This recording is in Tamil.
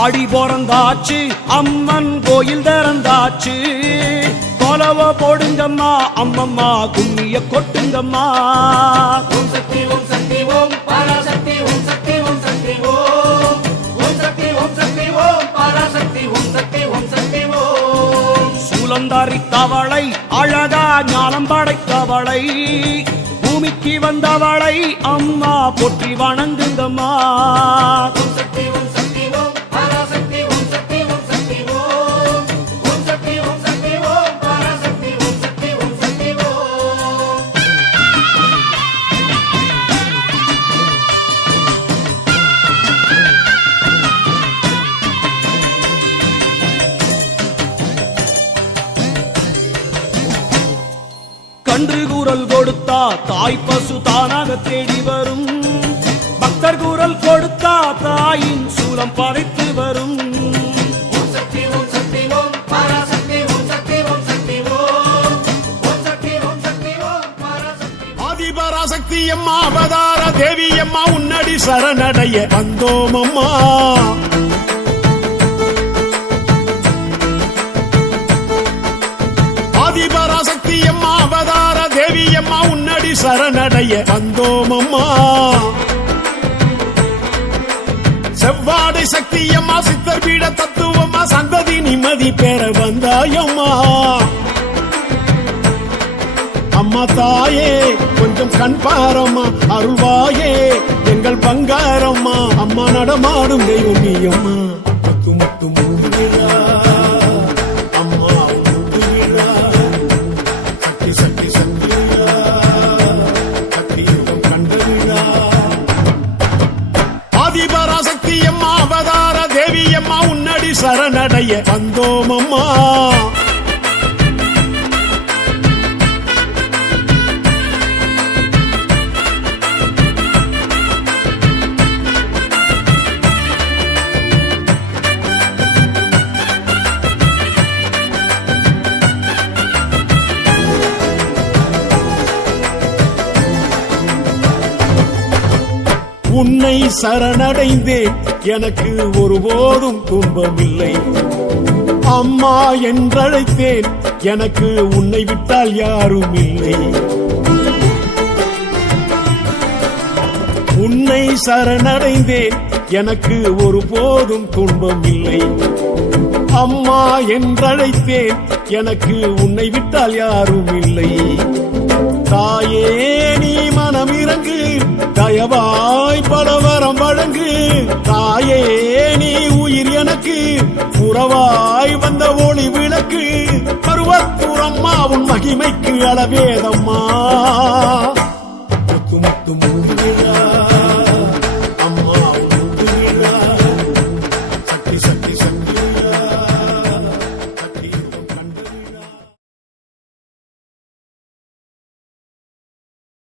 ஆடி பிறந்தாச்சு அம்மன் கோயில் திறந்தாச்சு. கொலவ போடுங்கம்மா அம்மம்மா கும்மிய கொட்டுங்கம்மா. ஓம் சக்தி ஓம் சக்தி ஓம் பராசக்தி ஓம் சக்தி ஓம் சக்தி ஓம். ஓம் சக்தி ஓம் சக்தி ஓம் பராசக்தி ஓம் சக்தி ஓம் சக்தி ஓம். சூலந்தாரி தவளை அழகா ஞானம் படைத்தவளை. பூமிக்கு வந்தவளை அம்மா போற்றி வணங்குங்கம்மா. சக்தி கன்று கூறல் கொடுத்தா தாய் பசு தானாக தேடி வரும். பக்தர் கூறல் கொடுத்தா தாயின் சூலம் படைத்து வரும். பராசக்தி அம்மா அவதார தேவி அம்மா உன்னடி சரணடைய வந்தோம் அம்மா. ஆதிபராசக்தி அம்மா அவதார சரணடைய வந்தோம் அம்மா செவ்வாடை சக்தி அம்மா சித்தர் பீட தத்துவம்மா சந்ததி நிம்மதி பெற வந்தாயம்மா. அம்மா தாயே கொஞ்சம் கண் பாரம்மா அருள்வாயே எங்கள் பங்காரம்மா அம்மா நடமாடும் தெய்வம் நீ அம்மா முத்து முத்து அவதார அம்மா உன்னடி சரணடைய வந்தோமம்மா உன்னை சரணடைந்தேன். எனக்கு ஒருபோதும் துன்பமில்லை. அம்மா என்றழைத்தேன். எனக்கு உன்னை விட்டால் யாரும் இல்லை உன்னை சரணடைந்தேன். எனக்கு ஒருபோதும் துன்பம் இல்லை அம்மா என்றழைத்தேன். எனக்கு உன்னை விட்டால் யாரும் இல்லை தாயே நீ மனம் இறங்கு உறவாய் வந்த ஒளி விளக்கு பருவத்தூர் அம்மா உன் மகிமைக்கு அளவேதம்மா. முத்து முத்து முத்து